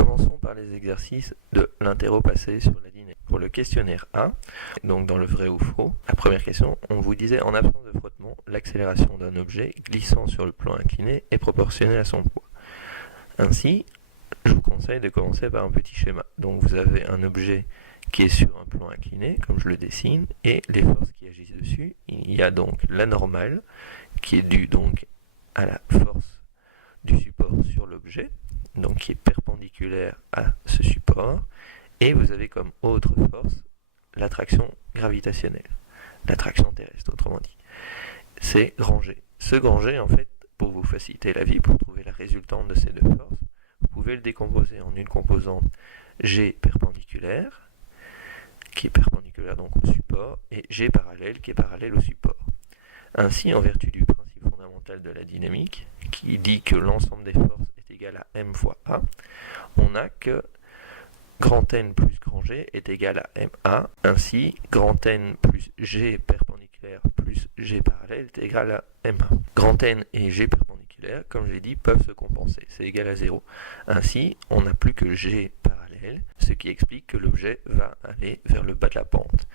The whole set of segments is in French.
Commençons par les exercices de l'interro passé sur la dynamique. Pour le questionnaire A, donc dans le vrai ou faux, la première question, on vous disait en absence de frottement, l'accélération d'un objet glissant sur le plan incliné est proportionnelle à son poids. Ainsi, je vous conseille de commencer par un petit schéma. Donc vous avez un objet qui est sur un plan incliné, comme je le dessine, et les forces qui agissent dessus. Il y a donc la normale, qui est due donc à la force du support sur l'objet, donc qui est perpendiculaire à ce support, et vous avez comme autre force l'attraction gravitationnelle, l'attraction terrestre, autrement dit. C'est grand G. Ce grand G, en fait, pour vous faciliter la vie, pour trouver la résultante de ces deux forces, vous pouvez le décomposer en une composante G perpendiculaire, qui est perpendiculaire donc au support, et G parallèle, qui est parallèle au support. Ainsi, en vertu du principe fondamental de la dynamique, qui dit que l'ensemble des forces est égal à m fois a, on a que grand N plus grand G est égal à ma. Ainsi, grand N plus G perpendiculaire plus G parallèle est égal à ma. Grand N et G perpendiculaire, comme je l'ai dit, peuvent se compenser. C'est égal à 0. Ainsi, on n'a plus que G parallèle, ce qui explique que l'objet va aller vers le bas de la pente.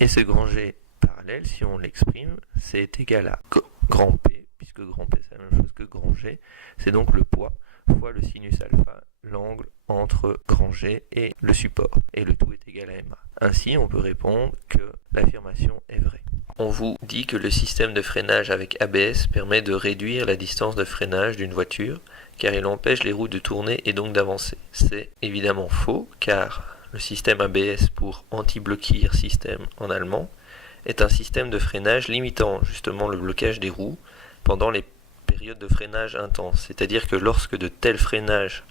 Et ce grand G parallèle, si on l'exprime, c'est égal à grand P, puisque grand P c'est la même chose que grand G. C'est donc le poids fois le sinus alpha, l'angle entre grand G et le support, et le tout est égal à ma. Ainsi, on peut répondre que l'affirmation est vraie. On vous dit que le système de freinage avec ABS permet de réduire la distance de freinage d'une voiture, car il empêche les roues de tourner et donc d'avancer. C'est évidemment faux, car le système ABS, pour anti-bloquir système en allemand, est un système de freinage limitant justement le blocage des roues pendant les périodes de freinage intense. C'est-à-dire que lorsque de tels freinages,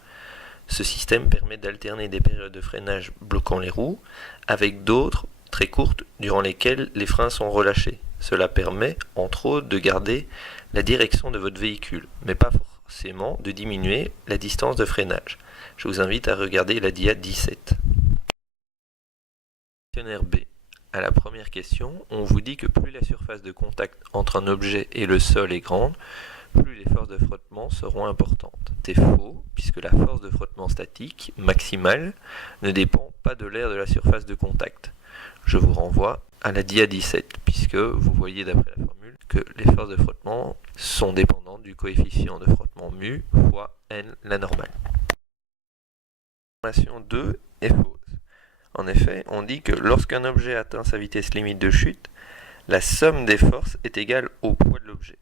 ce système permet d'alterner des périodes de freinage bloquant les roues avec d'autres très courtes durant lesquelles les freins sont relâchés. Cela permet, entre autres, de garder la direction de votre véhicule, mais pas forcément de diminuer la distance de freinage. Je vous invite à regarder la dia 17. Questionnaire B. À la première question, on vous dit que plus la surface de contact entre un objet et le sol est grande, plus les forces de frottement seront importantes. C'est faux, puisque la force de frottement statique, maximale, ne dépend pas de l'air de la surface de contact. Je vous renvoie à la dia 17, puisque vous voyez d'après la formule que les forces de frottement sont dépendantes du coefficient de frottement mu fois n la normale. L'information 2 est fausse. En effet, on dit que lorsqu'un objet atteint sa vitesse limite de chute, la somme des forces est égale au poids de l'objet.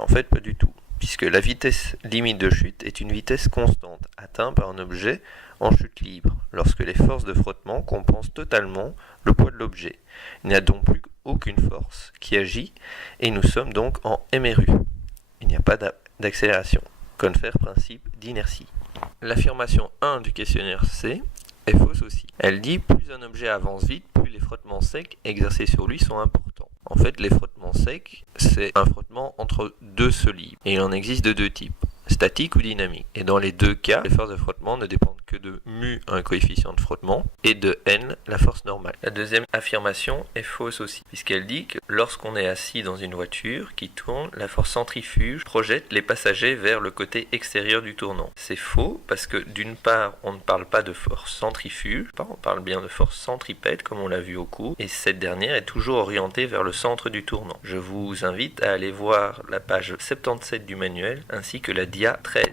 En fait, pas du tout, puisque la vitesse limite de chute est une vitesse constante atteinte par un objet en chute libre, lorsque les forces de frottement compensent totalement le poids de l'objet. Il n'y a donc plus aucune force qui agit, et nous sommes donc en MRU. Il n'y a pas d'accélération. Confer principe d'inertie. L'affirmation 1 du questionnaire C est fausse aussi. Elle dit plus un objet avance vite, plus les frottements secs exercés sur lui sont importants. En fait, les frottements secs, c'est un frottement entre deux solides. Et il en existe de deux types, statique ou dynamique. Et dans les deux cas, les forces de frottement ne dépendent que de mu, un coefficient de frottement, et de n, la force normale. La deuxième affirmation est fausse aussi, puisqu'elle dit que lorsqu'on est assis dans une voiture qui tourne, la force centrifuge projette les passagers vers le côté extérieur du tournant. C'est faux, parce que d'une part, on ne parle pas de force centrifuge, on parle bien de force centripète, comme on l'a vu au cours, et cette dernière est toujours orientée vers le centre du tournant. Je vous invite à aller voir la page 77 du manuel, ainsi que la dia 13.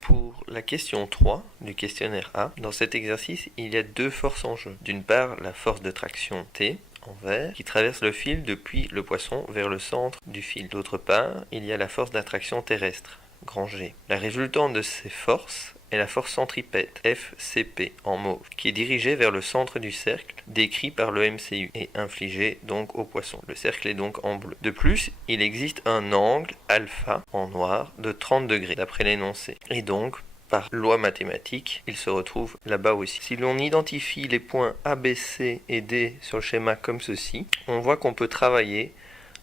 Pour la question 3 du questionnaire A, dans cet exercice, il y a deux forces en jeu. D'une part, la force de traction T, en vert, qui traverse le fil depuis le poisson vers le centre du fil. D'autre part, il y a la force d'attraction terrestre, grand G. La résultante de ces forces est la force centripète, FCP, en mauve, qui est dirigée vers le centre du cercle, décrit par le MCU, et infligée donc au poisson. Le cercle est donc en bleu. De plus, il existe un angle, alpha, en noir, de 30 degrés, d'après l'énoncé. Et donc, par loi mathématique, il se retrouve là-bas aussi. Si l'on identifie les points A, B, C et D sur le schéma comme ceci, on voit qu'on peut travailler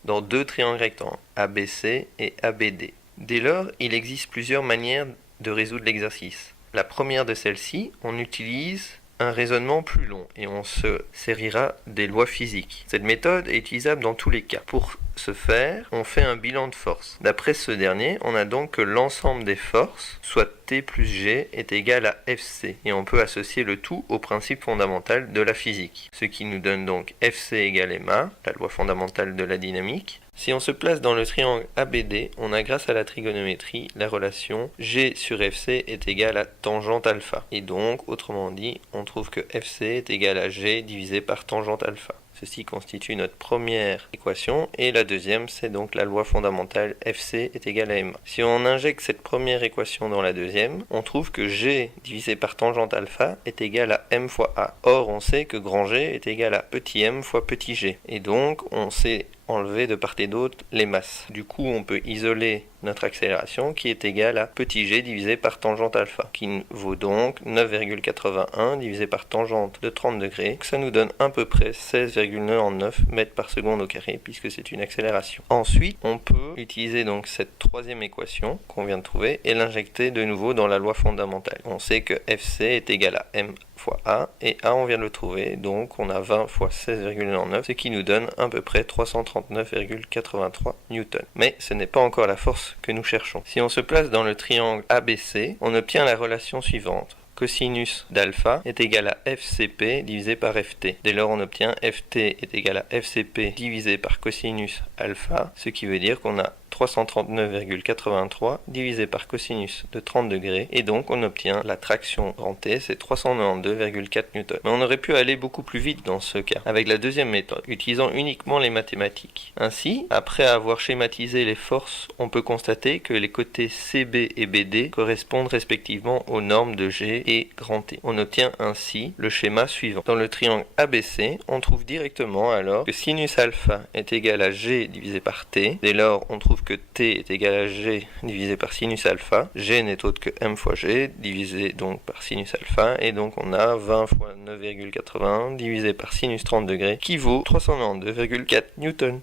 dans deux triangles rectangles, ABC et ABD. Dès lors, il existe plusieurs manières de résoudre l'exercice. la première de celles-ci, on utilise un raisonnement plus long et on se servira des lois physiques. Cette méthode est utilisable dans tous les cas. Pour ce faire, on fait un bilan de force. D'après ce dernier, on a donc que l'ensemble des forces, soit T plus G, est égal à Fc. Et on peut associer le tout au principe fondamental de la physique. Ce qui nous donne donc Fc égale ma, la loi fondamentale de la dynamique. Si on se place dans le triangle ABD, on a grâce à la trigonométrie la relation G sur Fc est égal à tangente alpha. Et donc, autrement dit, on trouve que Fc est égal à G divisé par tangente alpha. Ceci constitue notre première équation et la deuxième c'est donc la loi fondamentale Fc est égal à ma. Si on injecte cette première équation dans la deuxième, on trouve que G divisé par tangente alpha est égal à m fois A. Or on sait que grand G est égal à petit m fois petit g. Et donc on sait enlever de part et d'autre les masses. Du coup on peut isoler notre accélération qui est égale à petit g divisé par tangente alpha, qui vaut donc 9,81 divisé par tangente de 30 degrés. Ça nous donne à peu près 16,99 mètres par seconde au carré, puisque c'est une accélération. Ensuite, on peut utiliser donc cette troisième équation qu'on vient de trouver et l'injecter de nouveau dans la loi fondamentale. On sait que Fc est égal à m fois A, et A on vient de le trouver, donc on a 20 fois 16,99, ce qui nous donne à peu près 339,83 newtons. Mais ce n'est pas encore la force que nous cherchons. Si on se place dans le triangle ABC, on obtient la relation suivante. Cosinus d'alpha est égal à FCP divisé par FT. Dès lors, on obtient FT est égal à FCP divisé par cosinus alpha, ce qui veut dire qu'on a 339,83 divisé par cosinus de 30 degrés, et donc on obtient la traction en T, c'est 392,4 newtons. Mais on aurait pu aller beaucoup plus vite dans ce cas, avec la deuxième méthode, utilisant uniquement les mathématiques. Ainsi, après avoir schématisé les forces, on peut constater que les côtés CB et BD correspondent respectivement aux normes de G et grand T. On obtient ainsi le schéma suivant. Dans le triangle ABC, on trouve directement alors que sinus alpha est égal à G divisé par T. Dès lors, on trouve que T est égal à G divisé par sinus alpha. G n'est autre que m fois G divisé donc par sinus alpha, et donc on a 20 fois 9,81 divisé par sinus 30 degrés qui vaut 392,4 newtons.